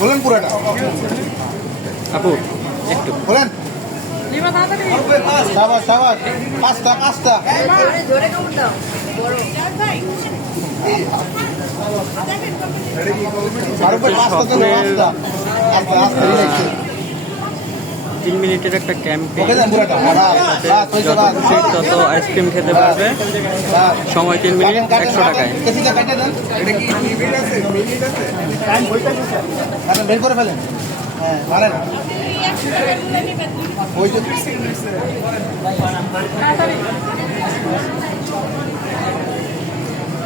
বলেন পুরাটা আপু একটু বলেন সাবাস সাবাস পাঁচটা পাঁচটা মারুফ ভাই পাঁচটা তো পাঁচটা আস্তে আস্তে রিল্যাক্স 3 মিনিটের একটা ক্যাম্পে ওকে দেন পুরাটা যত খুশি তত আইসক্রিম খেতে পারবে। সময় 3 মিনিট, 100 টাকায়। কেসিটা কেটে দেন এটা কি মিনিট আছে মিনিট আছে টাইম হইতাছে স্যার বের করে ফেলেন হ্যাঁ মারেন ওই যে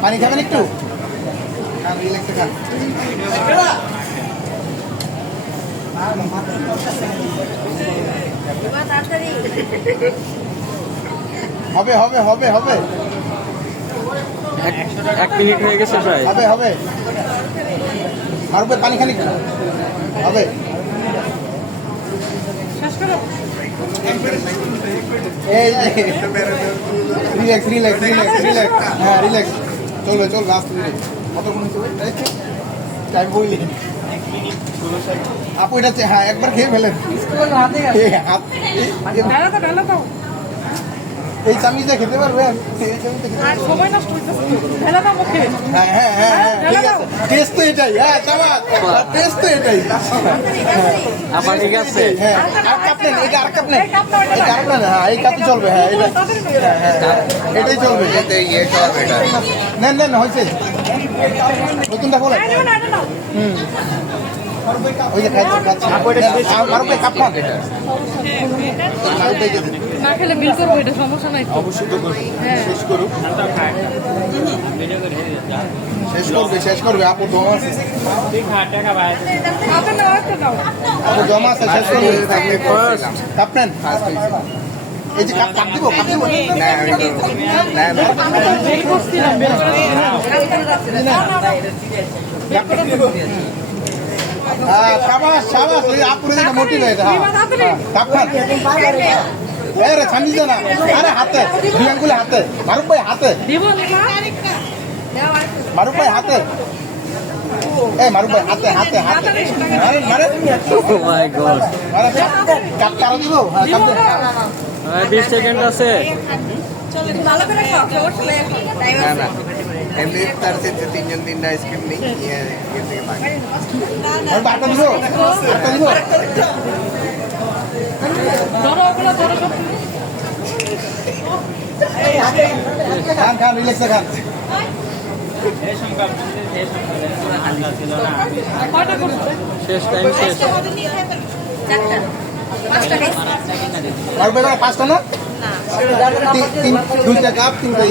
পানি খাবেন একটু খান রিল্যাক্সে খান হবে হবে হবে হবে 1 মিনিট হয়ে গেছে প্রায়। হবে হবে আর উপরে পানি খালি হবে এই রিল্যাক্স রিল্যাক্স রিল্যাক্স রিল্যাক্স হ্যাঁ রিল্যাক্স চলবে চলবে আস্তে ধীরে কতক্ষণ টাইম বইলে আপু এটা হ্যাঁ একবার খেয়ে ফেলেন এই চামিচটা খেতে পারবেন হ্যাঁ হ্যাঁ হ্যাঁ ঠিক আছে টেস্ট তো এটাই হ্যাঁ চামাচ টেস্ট তো এটাই আপা ঠিক আছে। হ্যাঁ আর কাপ নেন এটা আর কাপ নেন এটা আর কাপ হ্যাঁ এই কাপই চলবে হ্যাঁ এটা হ্যাঁ হ্যাঁ এটাই চলবে নেন নেন হয়েছে নতুনটা খোলেন ওই যে খাইতে খাচ্ছি মারুফ ভাই কাপ খান না খেলে বিল করবো, এটা সমস্যা নাই। অবশ্যই তো শেষ করুক শেষ করবে আপু জমা আছে আপু জমা আছে শেষ করবে কাপ নেন এই যে কাপ কাপ দিব কাপ দিব সাবাস সাবাস ওই আপুরে যেটা মোটিভ হয়েছে কাপ খান রে ছানি না আরে হাতে দুই আঙ্গুলে হাতে মারুফ ভাই হাতে মারুফ ভাই হাতে এই মারুফ ভাই হাতে হাতে হাতে মারে মারে ও মাই গড, মারে কাপ কারো দিব হ্যাঁ কাপ দে 20 সেকেন্ড আছে। না না এমনি তার সাথে তিনজন তিনটা আইসক্রিম নেই ইয়ে থেকে বাকি আর বাটা দিব বাটা দিব খান খান রিল্যাক্সে খান শেষ টাইম শেষ। মারুফ ভাই পাঁচটা না দুইটা কাপ তিনটা